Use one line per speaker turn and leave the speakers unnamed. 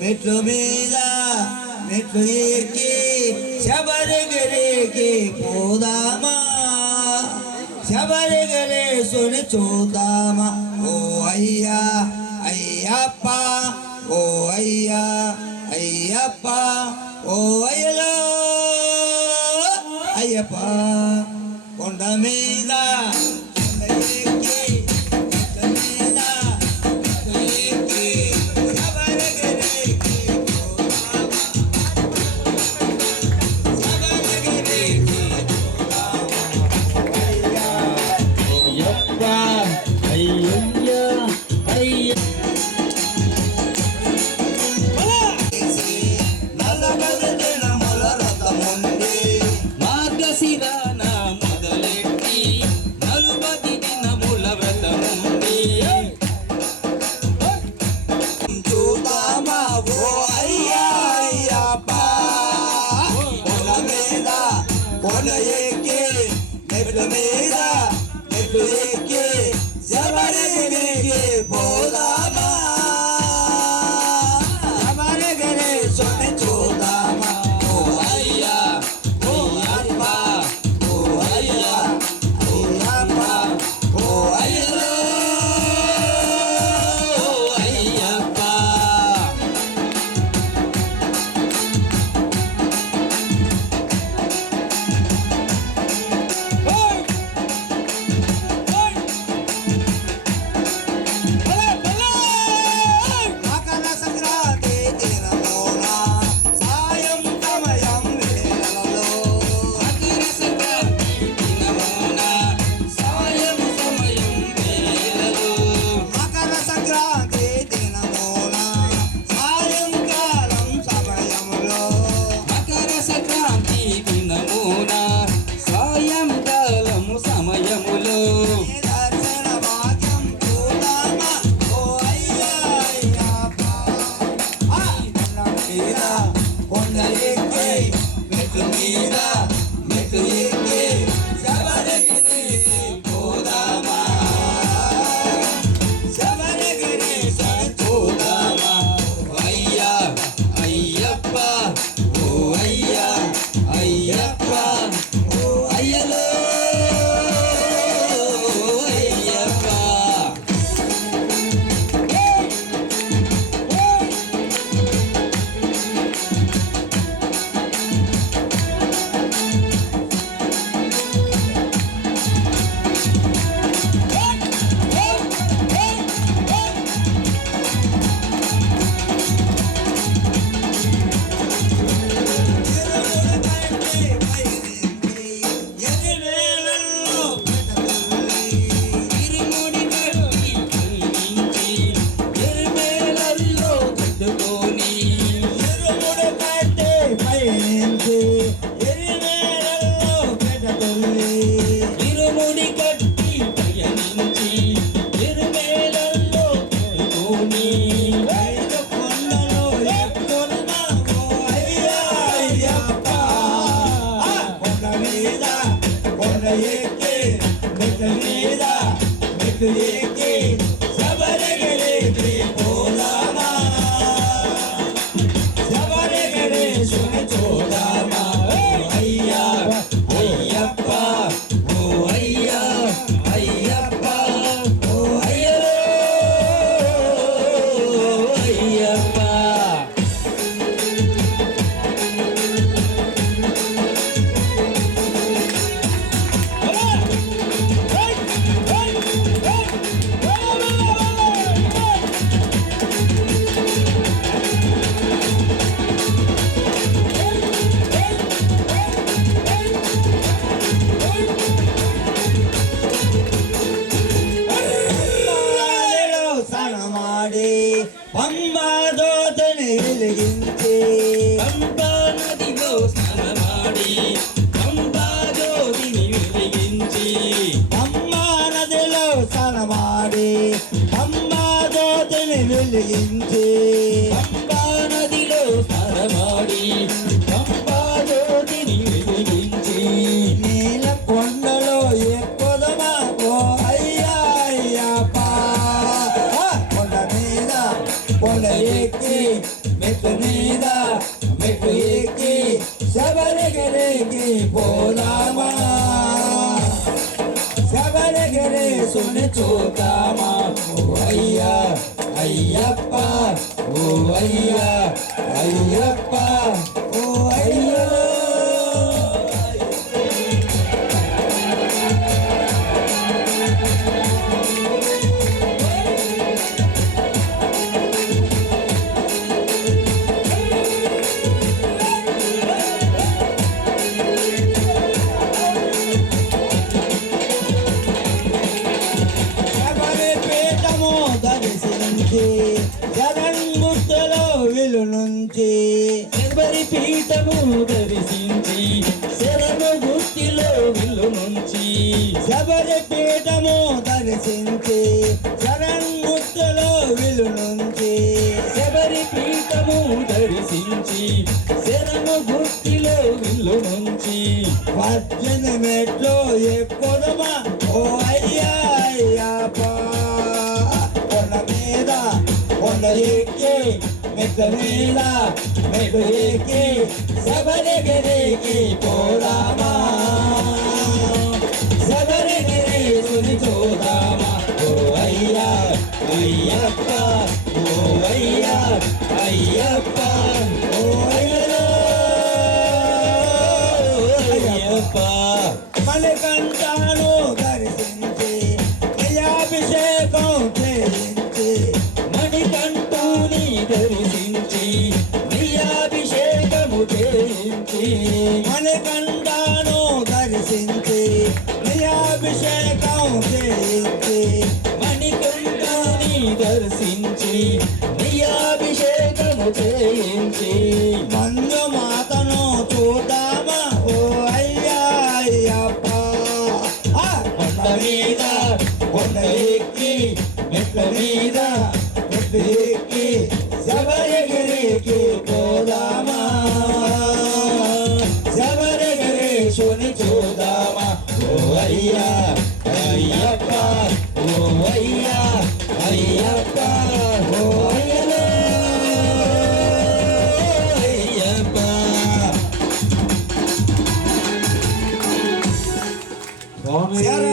మెట్లు మీద మెట్లు ఎక్కి శబరిగిరికి పోదామా? శబరిగలేసుని చూద్దామా? ఓ అయ్యా అయ్యప్ప ఓ అయ్యా అయ్యప్ప ఓ
అయ్యా
Oh. నడమాడి కంపాజ్యోతిని వెలిగించి నీల కొండలో ఎక్కుదమా ఓ అయ్యాయ్యప్ప కొండ మీద కొండ ఎక్కి మెట్టు మీద మెట్టు ఎక్కి శబరిగరికి పోదామా? శబరిగరే సుని చూద్దామా? అయ్యా అయ్యప్ప ఓ అయ్యా అయ్యప్ప విలు
శబరి పీఠము దర్శించి శరము గుర్తిలో విల్లు నుంచి
శబరి పీఠము దర్శించి జగన్ముక్తులో విల్లు నుంచి
శబరి పీఠము దర్శించి శరము గుర్తిలో విల్లు నుంచి
పద్దెని మెట్లో ఎక్కుదమా ఓ అయ్యా అయ్యప్ప కొండ మీద కొండ ఎక్కే మెట్ల మీద మెట్లు ఎక్కి శబరిగిరికి పోదామా శబరిగిరి చూద్దామా ఓ అయ్యా అయ్యప్ప ఓ అయ్యా దర్శించి
నియాభిషేకము చేయించి
మంజు మాతను చూద్దామా? ఓ అయ్యాయ్యప్ప కొండ మీద కొండ ఎక్కి మెట్ల మీద మెట్లు ఎక్కి శబరిగిరికి పోదామా? శబరిగిరీశుని చూద్దామా? ఓ అయ్యా అయ్యప్ప. ఓ అయ్యా. ஐயப்பா